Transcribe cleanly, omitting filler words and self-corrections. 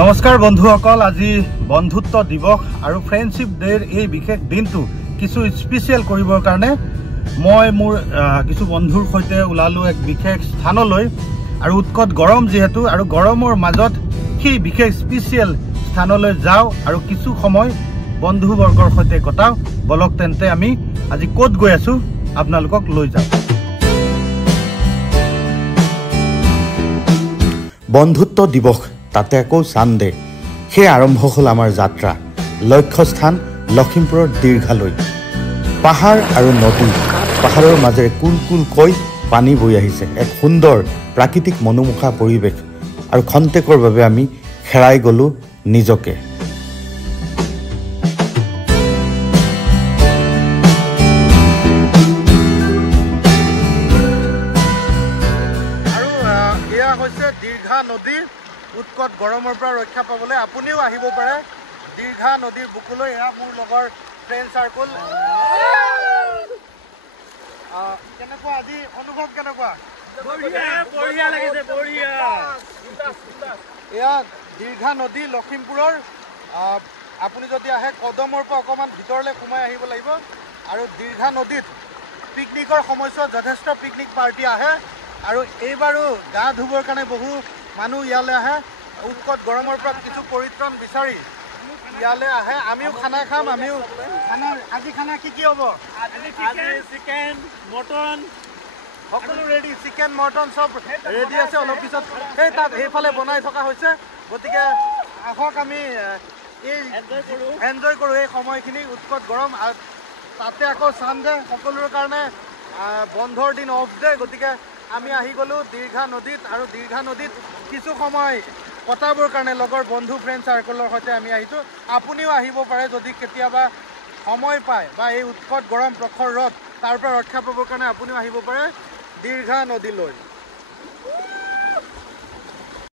নমস্কাৰ বন্ধুসকল, আজি বন্ধুত্ব দিৱস আৰু ফ্ৰেণ্ডশ্বিপ ডেৰ এই বিশেষ দিনটো কিছু স্পেচিয়েল কৰিবৰ কাৰণে মই মোৰ কিছু বন্ধুৰ সৈতে ওলালো এক বিশেষ স্থানলৈ। আৰু উৎকট গৰম যেহেতু, আৰু গৰমৰ মাজত সেই বিশেষ স্পেচিয়েল স্থানলৈ যাওঁ আৰু কিছু সময় বন্ধুবৰ্গৰ সৈতে কটাওঁ। বলক তেন্তে আমি আজি ক'ত গৈ আছো আপোনালোকক লৈ যাওঁ। বন্ধুত্ব দিৱস, তাতে আকৌ চানডে, সেই আৰম্ভ হ'ল আমাৰ যাত্ৰা। লক্ষ্যস্থান লখিমপুৰৰ দীৰ্ঘালৈ। পাহাৰ আৰু নদী, পাহাৰৰ মাজেৰে কুল কুলকৈ পানী বৈ আহিছে। এক সুন্দৰ প্ৰাকৃতিক মনোমোহা পৰিৱেশ, আৰু খন্তেকৰ বাবে আমি হেৰাই গ'লোঁ নিজকে। আৰু এয়া হৈছে দীৰ্ঘা নদী। উৎকট গৰমৰ পৰা ৰক্ষা পাবলৈ আপুনিও আহিব পাৰে দীৰ্ঘা নদীৰ বুকুলৈ। এয়া মোৰ লগৰ ফ্ৰেণ্ড চাৰ্কল। কেনেকুৱা আজি অনুভৱ কেনেকুৱা? এয়া দীৰ্ঘা নদী লখিমপুৰৰ। আপুনি যদি আহে কদমৰ পৰা অকণমান ভিতৰলৈ সোমাই আহিব লাগিব। আৰু দীৰ্ঘা নদীত পিকনিকৰ সময়ছোৱাত যথেষ্ট পিকনিক পাৰ্টি আহে, আৰু এইবাৰো গা ধুবৰ কাৰণে বহু মানুহ ইয়ালৈ আহে। উৎকট গৰমৰ পৰা কিছু পৰিত্ৰাণ বিচাৰি ইয়ালৈ আহে। আমিও খানা খাম। আজি খানা কি কি হ'ব? চিকেন, মটন, সকলো ৰেডি। চিকেন মটন চব ৰেডি আছে। অলপ পিছত সেইফালে বনাই থকা হৈছে। গতিকে আহক আমি এই এনজয় কৰোঁ এই সময়খিনি। উৎকট গৰম, তাতে আকৌ চানডে, সকলোৰে কাৰণে বন্ধৰ দিন, অফ ডে। গতিকে আমি আহি গ'লোঁ দীৰ্ঘা নদীত, আৰু দীৰ্ঘা নদীত কিছু সময় কটাবৰ কাৰণে লগৰ বন্ধু ফ্ৰেণ্ড চাৰ্কলৰ সৈতে আমি আহিছোঁ। আপুনিও আহিব পাৰে যদি কেতিয়াবা সময় পায়, বা এই উৎকট গৰম, প্ৰখৰ ৰ'দ, তাৰ পৰা ৰক্ষা পাবৰ কাৰণে আপুনিও আহিব পাৰে দীৰ্ঘা নদীলৈ।